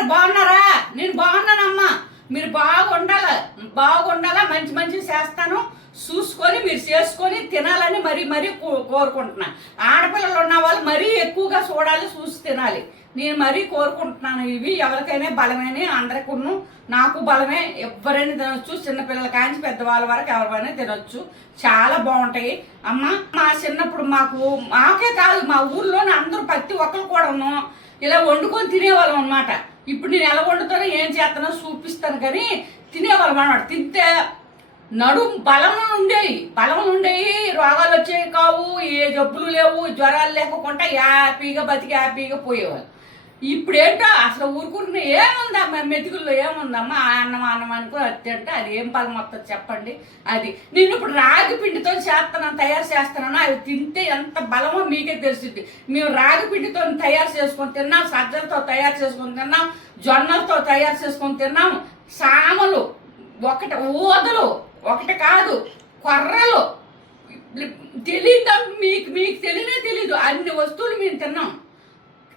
అందరు బాగున్నారా? నేను బాగున్నానమ్మా. మీరు బాగుండాల బాగుండాలా మంచి మంచిగా చేస్తాను. చూసుకొని మీరు చేసుకొని తినాలని మరీ మరీ కో- కోరుకుంటున్నా. ఆడపిల్లలు ఉన్న వాళ్ళు మరీ ఎక్కువగా చూడాలి చూసి తినాలి. నేను మరీ కోరుకుంటున్నాను. ఇవి ఎవరికైనా బలమేని అందరికీ నాకు బలమే. ఎవరైనా తినొచ్చు. చిన్నపిల్లల కాంచి పెద్దవాళ్ళ వరకు ఎవరైనా తినొచ్చు. చాలా బాగుంటాయి. అమ్మ మా చిన్నప్పుడు మాకు మాకే కాదు మా ఊర్లోనే అందరూ ప్రతి ఒక్కరు కూడాను ఇలా వండుకొని తినేవాళ్ళం అనమాట ఇప్పుడు నేను ఎలా వండుతానో ఏం చేస్తానో చూపిస్తాను కానీ తినేవాళ్ళం అనమాట తింటే నడుం బలం ఉండేవి బలం ఉండేవి రోగాలు వచ్చేవి కావు ఏ జబ్బులు లేవు జ్వరాలు లేకుండా హ్యాపీగా బతికి హ్యాపీగా పోయేవాళ్ళు. ఇప్పుడు ఏంటో అసలు ఊరుకున్న ఏముందమ్మా మెతుకుల్లో ఏముందమ్మా అన్నం అన్నం అనుకో అది తింటే అది ఏం పదం మొత్తం చెప్పండి. అది నేను ఇప్పుడు రాగి పిండితో చేస్తున్నాను తయారు చేస్తున్నాను అవి తింటే ఎంత బలమో మీకే తెలుస్తుంది మేము రాగి పిండితో తయారు చేసుకొని తిన్నాం సజ్జలతో తయారు చేసుకొని తిన్నాం జొన్నలతో తయారు చేసుకొని తిన్నాం. సామలు ఒకటి ఊదలు ఒకటి కాదు కొర్రలు. తెలియదు మీకు మీకు తెలియనే తెలీదు. అన్ని వస్తువులు మేము తిన్నాం.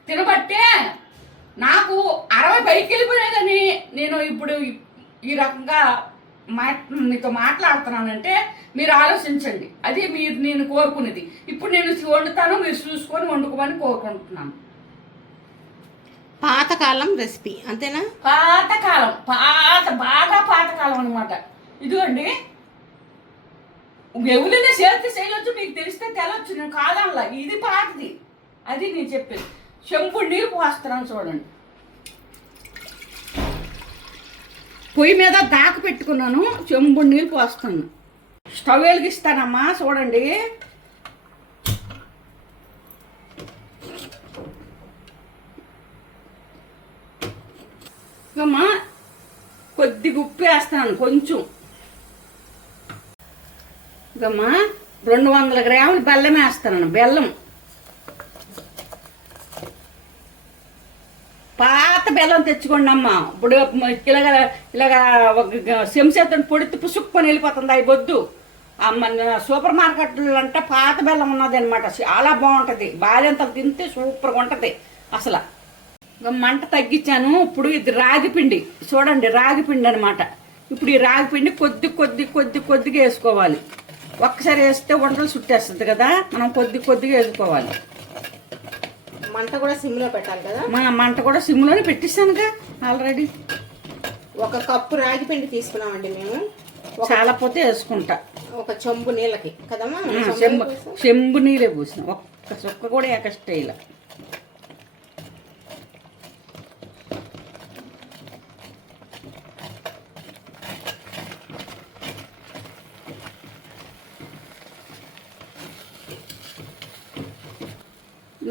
తినబట్టే నాకు అరవై పైకి వెళ్ళిపోయినా కానీ నేను ఇప్పుడు ఈ- రకంగా మా మీతో మాట్లాడుతున్నానంటే మీరు ఆలోచించండి. అది మీరు నేను కోరుకునేది. ఇప్పుడు నేను వండుతాను మీరు చూసుకొని వండుకోమని కోరుకుంటున్నాను. పాతకాలం రెసిపీ అంతేనా? పాతకాలం పాత బాగా పాతకాలం అనమాట ఇదిగోండి. ఎవరైనా చేస్తే చేయొచ్చు మీకు తెలిస్తే తెలవచ్చు నేను కాలంలో ఇది పాతది. అది నేను చెప్పేది. చెంపు నీరు పోస్తున్నాను చూడండి. పొయ్యి మీద దాక పెట్టుకున్నాను చెంబు నీళ్ళు పోస్తాను. స్టవ్ వెలిగిస్తానమ్మా చూడండి. అమ్మా కొద్దిగా ఉప్పు వేస్తున్నాను కొంచెం. ఇంకమ్మా రెండు వందల గ్రాములు బెల్లం వేస్తున్నాను బెల్లం. పాత బెల్లం తెచ్చుకోండి అమ్మ ఇప్పుడు ఇలాగ ఇలాగ ఒక పొడితే పుసుక్కొని వెళ్ళిపోతుంది అవి వద్దు. అమ్మ సూపర్ మార్కెట్లో అంటే పాత బెల్లం ఉన్నది అనమాట చాలా బాగుంటుంది. బాల్యంతలు తింటే సూపర్గా ఉంటుంది అసలు. మంట తగ్గించాను. ఇప్పుడు ఇది రాగిపిండి చూడండి రాగి పిండి అనమాట ఇప్పుడు ఈ రాగి పిండి కొద్ది కొద్ది కొద్ది కొద్దిగా వేసుకోవాలి. ఒక్కసారి వేస్తే వంటలు చుట్టేస్తుంది కదా. మనం కొద్ది కొద్దిగా వేసుకోవాలి. మంట కూడా సిమ్లో పెట్టాలి కదా? మా మంట కూడా సిమ్లోనే పెట్టిస్తానుగా ఆల్రెడీ. ఒక కప్పు రాగి పిండి తీసుకున్నామండి మేము. చాలా పోతే వేసుకుంటా. ఒక చెంబు నీళ్ళకి కదమ్మా? చెంబు చెంబు నీళ్ళు పూసిన. ఒక్క చుక్క కూడా ఎక్స్ట్రా ఇలా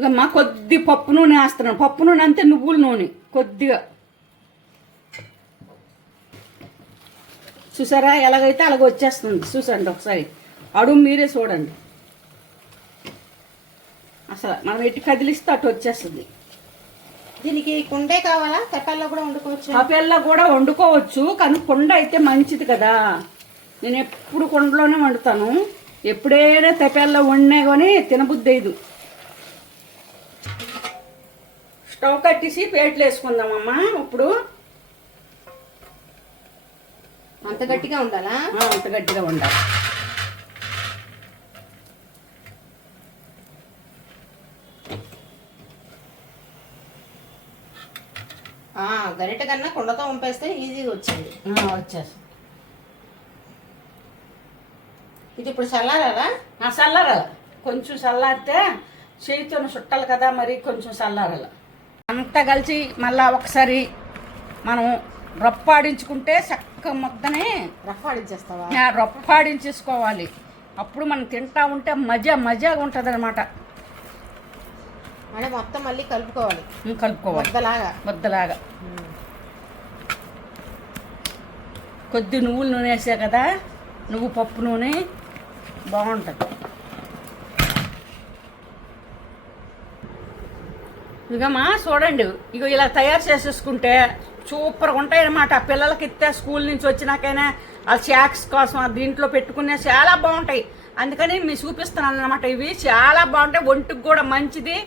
ఇకమ్మా కొద్ది పప్పు నూనె వేస్తున్నాను. పప్పు నూనె అంతే నువ్వుల నూనె కొద్దిగా. చూసారా ఎలాగైతే అలాగ వచ్చేస్తుంది. చూసండి ఒకసారి. అడుగు మీరే చూడండి. అసలు మనం ఎటు కదిలిస్తే అటు వచ్చేస్తుంది. దీనికి కుండే కావాలా? తెప్పల్లో కూడా వండుకోవచ్చు. కపెల్లా కూడా వండుకోవచ్చు కానీ కుండ అయితే మంచిది కదా. నేను ఎప్పుడు కుండలోనే వండుతాను. ఎప్పుడైనా తెపెల్లో వండినా కానీ తినబుద్ధి స్టవ్ కట్టేసి ప్లేట్లు వేసుకుందామమ్మా ఇప్పుడు. అంత గట్టిగా ఉండాలా? అంత గట్టిగా ఉండాలి. గరిట కన్నా కుండతో వంపేస్తే ఈజీగా వచ్చింది. ఆ, వచ్చేస్తుంది. ఇది ఇప్పుడు చల్లారాలా? ఆ చల్లారాల. కొంచెం చల్లారితే చేయితో చుట్టాలి కదా మరి కొంచెం చల్లారాల. అంతా కలిసి మళ్ళా ఒకసారి మనం రప్పాడించుకుంటే చక్క ముద్దనే ఆడించేస్తావా? ఆ, రప్పాడించేసుకోవాలి అప్పుడు మనం తింటా ఉంటే మజా మజాగా ఉంటుంది అనమాట అంటే మొత్తం మళ్ళీ కలుపుకోవాలి. కలుపుకోవాలి. ముద్దలాగా. ముద్దలాగా. కొద్ది నువ్వుల నూనె వేసా కదా? నువ్వు పప్పు నూనె బాగుంటుంది. ఇకమ్మా చూడండి. ఇక ఇలా తయారు చేసేసుకుంటే సూపర్గా ఉంటాయి అన్నమాట పిల్లలకి ఇస్తే స్కూల్ నుంచి వచ్చినాకైనా ఆ షాక్స్ కోసం దీంట్లో పెట్టుకునే చాలా బాగుంటాయి. అందుకని మీకు చూపిస్తున్నాను అనమాట ఇవి చాలా బాగుంటాయి. ఒంటికి కూడా మంచిది.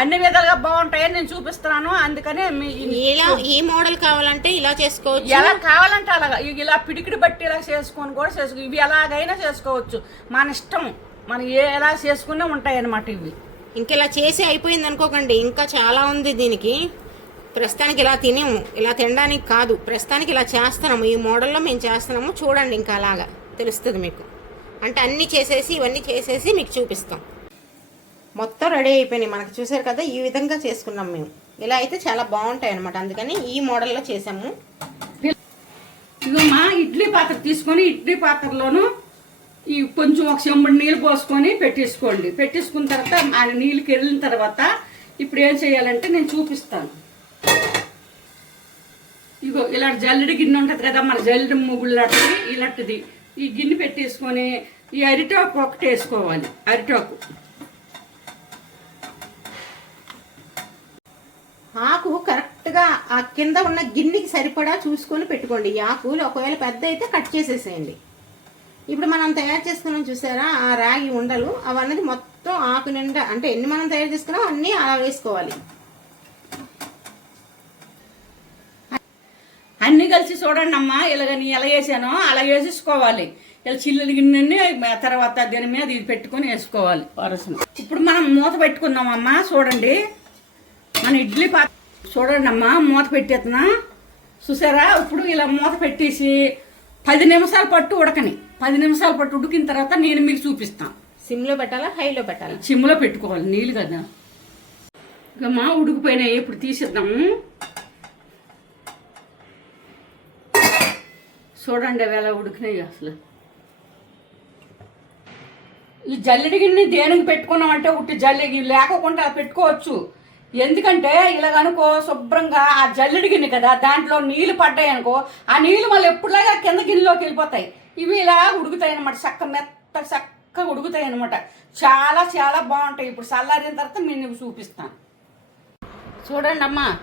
అన్ని విధాలుగా బాగుంటాయని నేను చూపిస్తున్నాను. అందుకనే మీ ఇలా ఈ మోడల్ కావాలంటే ఇలా చేసుకోవచ్చు. ఎలా కావాలంటే అలాగా. ఇలా పిడికిడి బట్టి ఇలా చేసుకొని కూడా చేసుకో ఇవి ఎలాగైనా చేసుకోవచ్చు. మన ఇష్టం. మనం ఏ ఎలా చేసుకునే ఉంటాయి అన్నమాట ఇవి. ఇంక ఇలా చేసి అయిపోయింది అనుకోకండి. ఇంకా చాలా ఉంది దీనికి. ప్రస్తుతానికి ఇలా తినేము. ఇలా తినడానికి కాదు. ప్రస్తుతానికి ఇలా చేస్తున్నాము. ఈ మోడల్లో మేము చేస్తున్నాము. చూడండి ఇంకా అలాగా తెలుస్తుంది మీకు. అంటే అన్నీ చేసేసి ఇవన్నీ చేసేసి మీకు చూపిస్తాం. మొత్తం రెడీ అయిపోయినాయి. మనకు చూసారు కదా ఈ విధంగా చేసుకున్నాం మేము. ఇలా అయితే చాలా బాగుంటాయి అనమాట అందుకని ఈ మోడల్లో చేసాము. ఇదిగో మా ఇడ్లీ పాత్ర తీసుకొని ఇడ్లీ పాత్రలోను ఈ కొంచెం ఒక చెంబుడు నీళ్ళు పోసుకొని పెట్టేసుకోండి. పెట్టేసుకున్న తర్వాత ఆ నీళ్ళకి వెళ్ళిన తర్వాత ఇప్పుడు ఏం చేయాలంటే నేను చూపిస్తాను. ఇగో ఇలా జల్లెడి గిన్నె ఉంటుంది కదా మన జల్లెడి ముగ్గులు ఇలాంటిది. ఈ గిన్నె పెట్టేసుకొని ఈ అరిటాకు ఒకటి వేసుకోవాలి అరిటాకు. ఆకు కరెక్ట్గా ఆ కింద ఉన్న గిన్నెకి సరిపడా చూసుకొని పెట్టుకోండి. ఈ ఆకులు ఒకవేళ పెద్ద అయితే కట్ చేసేసేయండి. ఇప్పుడు మనం తయారు చేసుకున్నాం చూసారా? ఆ రాగి ఉండలు అవన్నది మొత్తం ఆకు నిండా అంటే ఎన్ని మనం తయారు చేసుకున్నాం అన్నీ అలా వేసుకోవాలి. అన్ని కలిసి చూడండి అమ్మా ఇలాగ నేను ఎలా వేసానో అలా వేసేసుకోవాలి. ఇలా చిల్లులు గిన్నెని తర్వాత దీని మీద ఇది పెట్టుకొని వేసుకోవాలి. వరసన. ఇప్పుడు మనం మూత పెట్టుకుందామమ్మా చూడండి. మన ఇడ్లీ పాత్ర చూడండి అమ్మా మూత పెట్టేస్తున్నా. చూసారా? ఇప్పుడు ఇలా మూత పెట్టేసి పది నిమిషాలు పట్టు ఉడకని. పది నిమిషాలు పట్టు ఉడికిన తర్వాత నేను మీకు చూపిస్తాను సిమ్లో పెట్టాలా? హైలో పెట్టాలా? చిమ్ములో పెట్టుకోవాలి నీళ్ళు కదా. ఇక మా ఉడికిపోయినాయి ఇప్పుడు తీసేద్దాము చూడండి అవి ఎలా ఉడికినాయి అసలు. ఈ జల్లెడి గిన్నె దేనికి పెట్టుకున్నాం అంటే ఉట్టి జల్లి ఇవి లేకోకుండా అలా పెట్టుకోవచ్చు. ఎందుకంటే ఇలా అనుకో శుభ్రంగా ఆ జల్లెడి గిన్నె కదా దాంట్లో నీళ్ళు పడ్డాయి అనుకో ఆ నీళ్ళు మళ్ళీ ఎప్పుడులాగా కింద గిన్నెలోకి వెళ్ళిపోతాయి. ఇవి ఇలా ఉడుకుతాయి అనమాట చక్క మెత్త చక్కగా ఉడుకుతాయి అనమాట చాలా చాలా బాగుంటాయి. ఇప్పుడు చల్లారిన తర్వాత నేను నీకు చూపిస్తాను. చూడండి అమ్మా.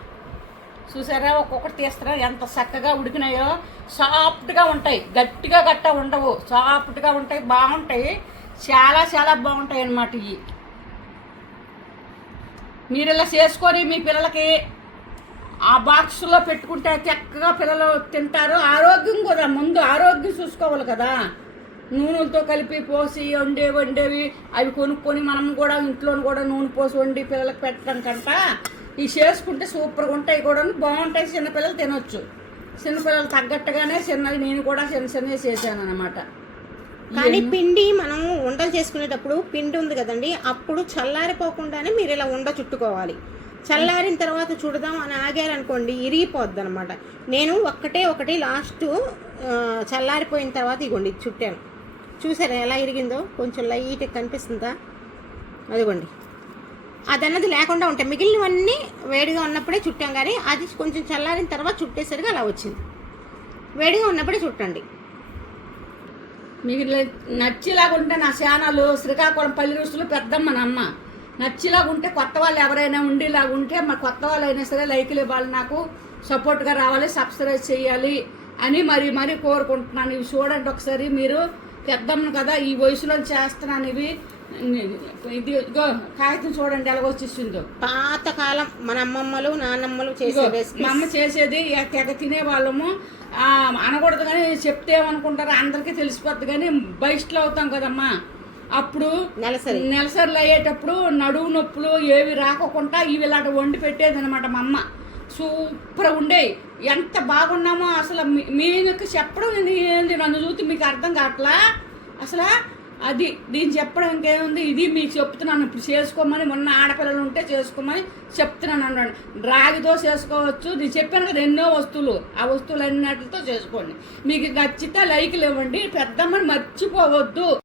చూసారా? ఒక్కొక్కటి తీస్తారా? ఎంత చక్కగా ఉడికినాయో. సాఫ్ట్గా ఉంటాయి. గట్టిగా గట్ట ఉండవు. సాఫ్ట్గా ఉంటాయి బాగుంటాయి. చాలా చాలా బాగుంటాయి అన్నమాట ఇవి. మీరు ఇలా చేసుకొని మీ పిల్లలకి ఆ బాక్స్లో పెట్టుకుంటే చక్కగా పిల్లలు తింటారు. ఆరోగ్యం కూడా ముందు ఆరోగ్యం చూసుకోవాలి కదా. నూనెలతో కలిపి పోసి వండే వండేవి అవి కొనుక్కొని మనం కూడా ఇంట్లో కూడా నూనె పోసి వండి పిల్లలకు పెట్టడం కంట ఇవి చేసుకుంటే సూపర్గా ఉంటాయి కూడా బాగుంటాయి. చిన్నపిల్లలు తినొచ్చు. చిన్నపిల్లలు తగ్గట్టుగానే చిన్నది నేను కూడా చిన్న చిన్నవి చేశాను అనమాట కానీ పిండి మనం ఉండలు చేసుకునేటప్పుడు పిండి ఉంది కదండి అప్పుడు చల్లారిపోకుండానే మీరు ఇలా ఉండ చుట్టుకోవాలి. చల్లారిన తర్వాత చూడదాం అని ఆగారనుకోండి ఇరిగిపోద్ది అనమాట నేను ఒక్కటే ఒకటి లాస్ట్ చల్లారిపోయిన తర్వాత ఇగోండి చుట్టాను. చూసారా ఎలా ఇరిగిందో? కొంచెం లైట్గా కనిపిస్తుందా? అదిగోండి. అదన్నది లేకుండా ఉంటాయి మిగిలినవన్నీ వేడిగా ఉన్నప్పుడే చుట్టాం కానీ అది కొంచెం చల్లారిన తర్వాత చుట్టేసరికి అలా వచ్చింది. వేడిగా ఉన్నప్పుడే చుట్టండి. మీకు నచ్చేలాగా ఉంటే నా ఛానల్ శ్రీకాకుళం పల్లి రుసులు పెద్దమ్మ నా అమ్మ నచ్చేలాగా ఉంటే కొత్త వాళ్ళు ఎవరైనా ఉండేలాగా ఉంటే మా కొత్త వాళ్ళు అయినా సరే లైకులు ఇవ్వాలి నాకు సపోర్ట్గా రావాలి సబ్స్క్రైబ్ చేయాలి అని మరి మరి కోరుకుంటున్నాను. ఇవి చూడండి ఒకసారి మీరు. పెద్దమ్మను కదా ఈ వయసులో చేస్తున్నాను ఇవి. ఇది కాగితం చూడండి ఎలాగ వచ్చేసిందో. పాతకాలం మన అమ్మమ్మలు నాన్నమ్మలు ఇగో, చేసే మా అమ్మ చేసేది తెగ తినేవాళ్ళము. అనకూడదు కానీ చెప్తే ఏమనుకుంటారు అందరికీ తెలిసిపోద్ది కానీ బయస్ట్లో అవుతాం కదమ్మా. అప్పుడు నెలసరి. నెలసరిలు అయ్యేటప్పుడు నడువు నొప్పులు ఏవి రాకోకుండా ఇవి ఇలాంటి వండి పెట్టేది అనమాట మా అమ్మ. సూపర్ ఉండేవి ఎంత బాగున్నామో అసలు మీకు చెప్పడం ఏంది? నన్ను చూసి మీకు అర్థం కావట్లా? అసలు? అది దీన్ని చెప్పడం ఇంకేముంది? ఇది మీకు చెప్తున్నాను. ఇప్పుడు చేసుకోమని మొన్న ఆడపిల్లలు ఉంటే చేసుకోమని చెప్తున్నాను అన్నాడు. రాగితో చేసుకోవచ్చు. నేను చెప్పాను కదా ఎన్నో వస్తువులు. ఆ వస్తువులు అన్నిటితో చేసుకోండి. మీకు నచ్చితే లైకులు ఇవ్వండి. పెద్దమ్మని మర్చిపోవద్దు.